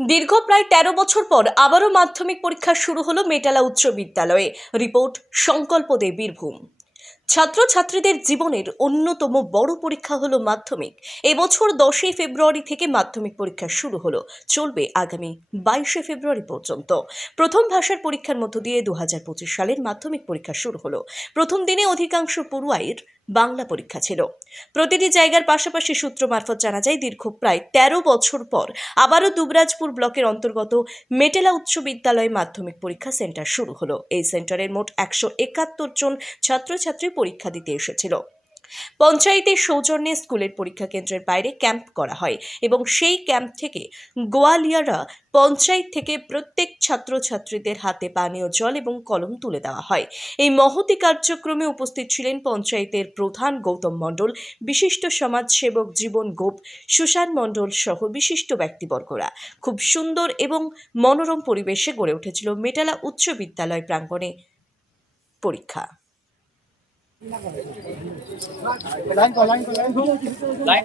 দীর্ঘ প্রায় তেরো বছর পর আবারও মাধ্যমিক পরীক্ষা শুরু হলো মেটালা উচ্চ বিদ্যালয়ে। রিপোর্ট সংকল্প দে বীরভূম। ছাত্রছাত্রীদের জীবনের অন্যতম বড় পরীক্ষা হলো মাধ্যমিক। এবছর দশই ফেব্রুয়ারি থেকে মাধ্যমিক পরীক্ষা শুরু হলো। চলবে আগামী বাইশে ফেব্রুয়ারি পর্যন্ত। প্রথম ভাষার পরীক্ষার মধ্য দিয়ে দু হাজার পঁচিশ সালের মাধ্যমিক পরীক্ষা শুরু হলো। প্রথম দিনে অধিকাংশ পড়ুয়াইয়ের বাংলা পরীক্ষা ছিল। প্রতিটি জায়গার পাশাপাশি সূত্র মারফত জানা যায়, দীর্ঘ প্রায় তেরো বছর পর আবারও দুবরাজপুর ব্লকের অন্তর্গত মেটেলা উচ্চ বিদ্যালয়ে মাধ্যমিক পরীক্ষা সেন্টার শুরু হলো। এই সেন্টারের মোট একশো একাত্তর জন ছাত্রছাত্রী পরীক্ষা দিতে এসেছিল। পঞ্চায়েতের সৌজন্যে স্কুলের পরীক্ষা কেন্দ্রের বাইরে ক্যাম্প করা হয় এবং সেই ক্যাম্প থেকে গোয়ালিয়ারা পঞ্চায়েত থেকে প্রত্যেক ছাত্রছাত্রীদের হাতে পানীয় জল এবং কলম তুলে দেওয়া হয়। এই মহতি কার্যক্রমে উপস্থিত ছিলেন পঞ্চায়েতের প্রধান গৌতম মণ্ডল, বিশিষ্ট সমাজসেবক জীবন গোপ, সুশান মণ্ডল সহ বিশিষ্ট ব্যক্তিবর্গরা। খুব সুন্দর এবং মনোরম পরিবেশে গড়ে উঠেছিল মেটালা উচ্চ বিদ্যালয় প্রাঙ্গণে পরীক্ষা। लाइन को लाइन को लाइन को लाइन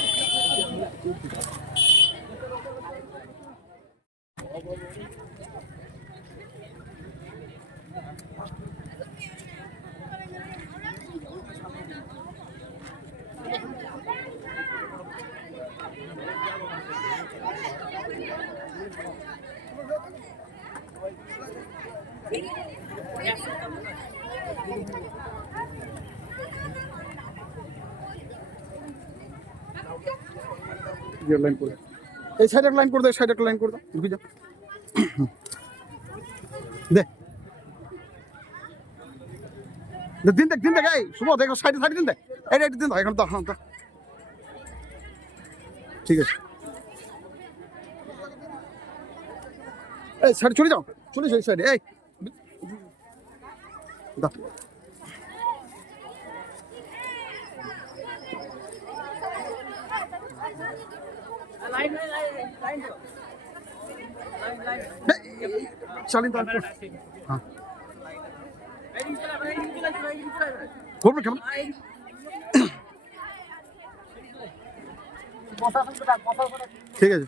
এই সাইডে একটা লাইন করে দাও সাইডে একটা লাইন করে দাও ঢুকে যাও দে। দিন দেখ দিন দেখ, এই, শুভ, দেখ সাইডে সাইডে দিন দেখ। এই এটা দিন দেখ, এখন তো হ্যাঁ ঠিক আছে। এই সাইডে চলে যাও চলে যাও সাইডে এই। দাও চালিন তো হ্যাঁ। করবে কেমন? ঠিক আছে।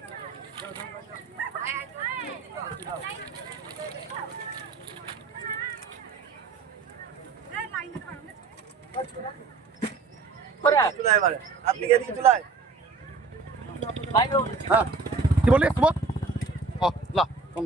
কি বললি শুভ? ও লা ফোন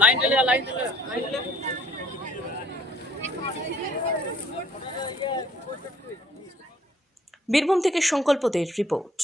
লাইন চলে লাইন চলে লাইন দিলে। বীরভূম থেকে সংকল্পদের রিপোর্ট।